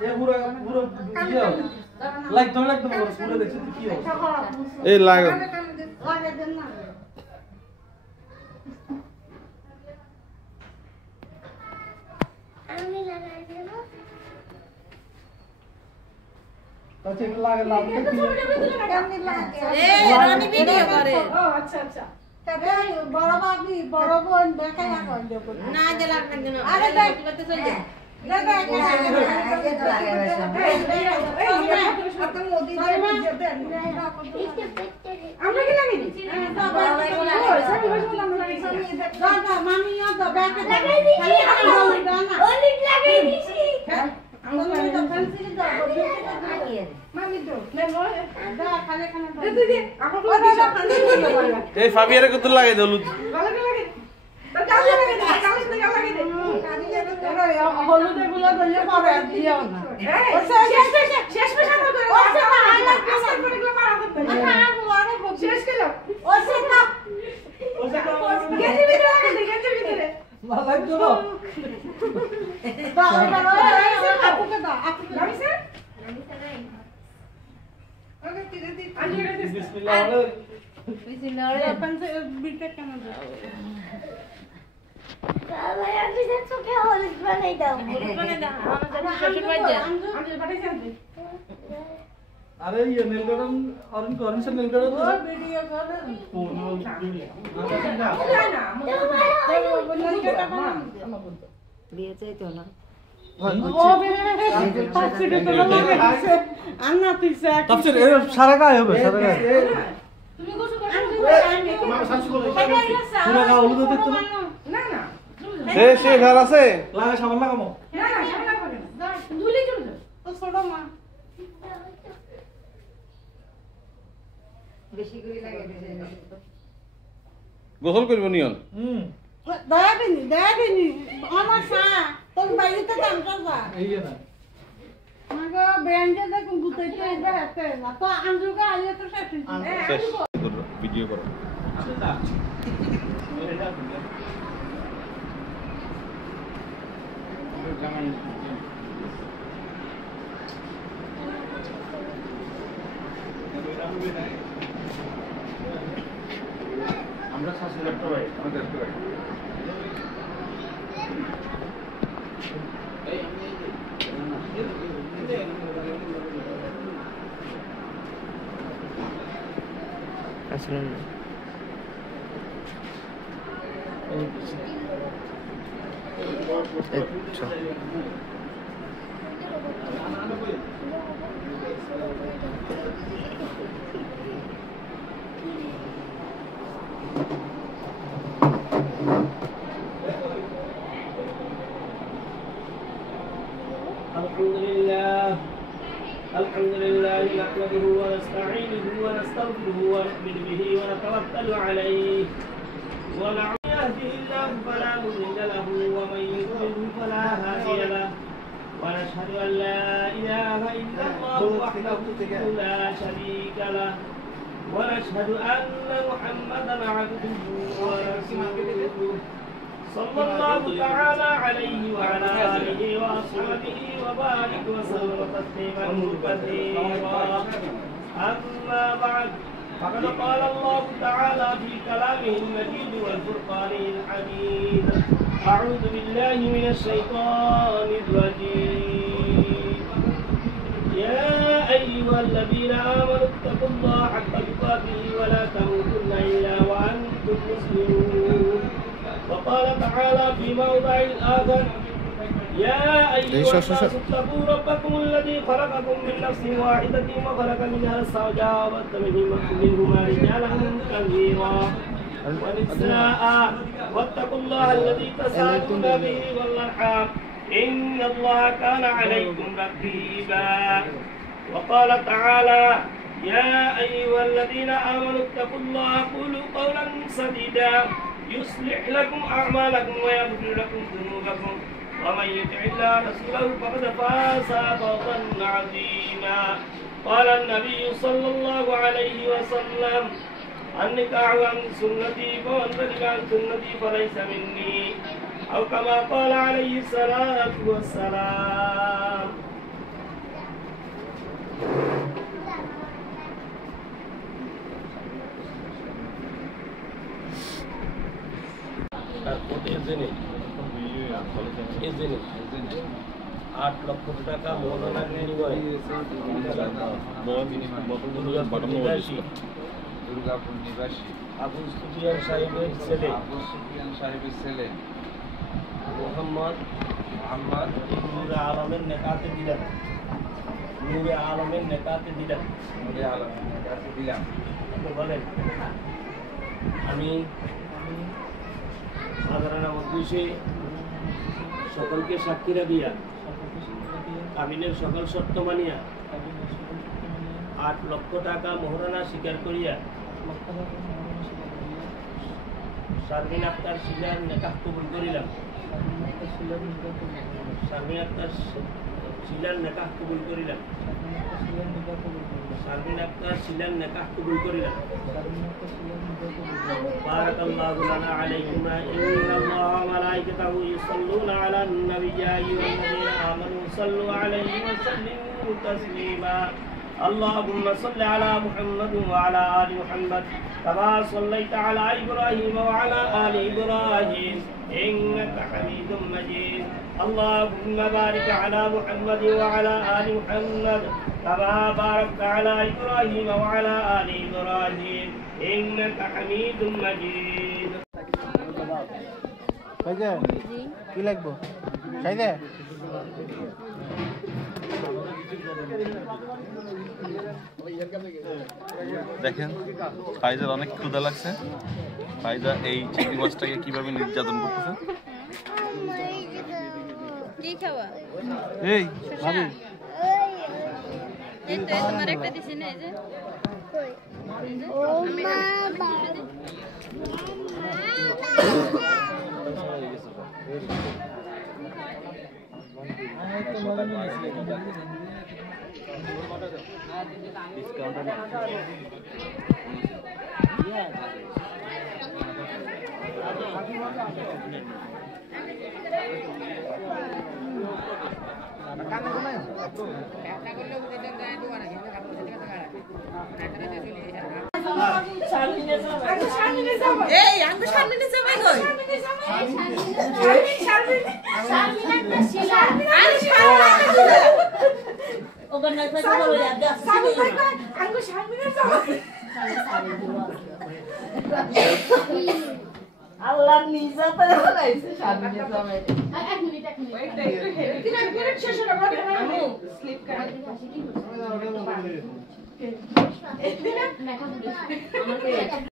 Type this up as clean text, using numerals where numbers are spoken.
ये पूरा पूरा ये लाइक तो पूरा देख सकते की हो ए लागो लागे देना আমি লাগাই দেব अच्छा लागे लागे কেমনি লাগে এ রানী ভিডিও করে ও আচ্ছা আচ্ছা তবে বড় বাবি বড় বোন দেখাই না কোন দেব না যে লাগবে কেন আরে দেখ করতে চল যা দেখা আপনি মোদি আমরা কি লাগিয়ে দিছি দাদা মামি তো ব্যাকে লাগাই দিছি অনেক লাগাই দিছি আমি তো ফ্যান্সি দাও মামি তো দা খালে খানা দে দে আমার বড় ফ্যান্সি দাও এই ফাবিয়ারে কত লাগে দলু লাগে লাগে তো কাজে লাগে দে কাজে লাগে দে হলুদে গুলো দইয়ে পাবে দিও না শেষ পেশা করে আচ্ছা না আই লাভ পেশা করে গুলো মারা করতে আচ্ছা আরে শেষ কেন ওসে না গেছে ভিতরে গেছে ভিতরে লাইক তো দাও আপুকে দাও আপুকে দাও স্যার ওকে দিদি দিদি আজকে बिस्मिल्लाह বিসমিল্লাহ ফ্যান্সি বিটেক কেন দাও বাবা আমি যে চোখে হলুদ বানাই দাও মানে দাও আমার শ্বশুর বাড়ি যা আমি পাঠাইছি আনতে अरे ये नीलगढ़ और से नीलगढ़ ও ভিডিও করে বিয়ে চাইতো না तब से सारा का है सारा का पूरा का उलू दे तो সে ঘর আছে लगा सामान लगामो গোসল করব নিয়ন আমার সা তোর বাড়িতে কাম করবা ये ना আমাকে ব্যান্ডে দেখুন গুতাইতে এটা হাতে না তো আঞ্জুকা আইয়া তো শেষ শেষ ভিডিও করো আমরা শাশুড়ি একটা ভাই আমাদের একটা ভাই আসলে আচ্ছা الحمد لله نحمده ونستعينه ونستغفره ونؤمن به ونتوكل عليه ونعوذ يهده الله فلا مضل له ومن يضلل فلا هادي له ونشهد ان لا اله الا الله وحده لا شريك له ونشهد ان محمدا عبده ورسوله صلى الله تعالى عليه وعلى آله وأصحابه وبارك وسلم تسليما كثيرا أما بعد فقد قال الله تعالى في كلامه المجيد والفرقان الحميد أعوذ بالله من الشيطان الرجيم يا أيها الذين آمنوا اتقوا الله حق تقاته ولا تموتن إلا وأنتم مسلمون وقال تعالى في موضع آخر يا أيها الناس اتقوا ربكم الذي خلقكم من نفس واحدة وخلق منها زوجها وبث منهما رجالا كثيرا ونساء واتقوا الله الذي تساءلون به والأرحام إن الله كان عليكم رقيبا وقال تعالى يا أيها الذين آمنوا اتقوا الله قولوا قولا سديدا يصلح لكم أعمالكم ويغفر لكم ذنوبكم ومن يطع الله ورسوله فقد فاز فوزا عظيما قال النبي صلى الله عليه وسلم النكاح عن سنتي فمن رغب عن سنتي فليس مني أو كما قال عليه الصلاة والسلام এজেনে 8 লক্ষ টাকা মৌলানার বিনিময়ে দুর্গাপুর নিবাসী আবু সুফিয়ান সাহেবের ছেলে মোহাম্মদ নূরে আলমের নেকাতে দিলাম বলেন আমি সাধারণ উদ্দেশ্যে সকলকে সাক্ষীরা দিয়া কাবিনের সকল শর্ত মানিয়া 8 লক্ষ টাকা মোহরানা স্বীকার করিয়া শারমিন আক্তার শিলার নেকাহ কবুল করিলাম। শারমিন আক্তার শিলার নেকাহ কবুল করিলাম। শারমিন আক্তার শিলার নেকাহ কবুল করিলাম। বারাকাল্লাহু লানা আলাইকুমা ইন্নাল্লাহা ওয়া মালাইকাতাহু ইউসাল্লুনা আলান নাবী ইয়া আইয়ুহাল্লাযীনা আমানু সাল্লু আলাইহি ওয়া সাল্লিমু তাসলিমা اللهم صل على محمد وعلى آل محمد كما صليت على إبراهيم وعلى آل إبراهيم إنك حميد مجيد اللهم بارك على محمد وعلى آل محمد كما باركت على إبراهيم وعلى آل إبراهيم إنك حميد مجيد কি লাগবো খাই দে দেখেন ফাইজার অনেক ক্ষুধা লাগছে। ফাইজা এই চিংড়ি মাছটাকে কিভাবে নির্যাতন করতেছে। কি খাওয়া এই ভাবি এই তো তোমার একটা দিছি না এই যে ও মা এই আমি সামনে যাবে কই শারমিন একটা শিলা আরে ওখানে নাই কই বলো যা শারমিন কই আঙ্গু শারমিনের যাবে আল্লাহ নিজাতে বলাইছে শারমিনের যাবে এক মিনিট ওয়েট একটু শেষ হলো আমি স্লিপ করে এই দিন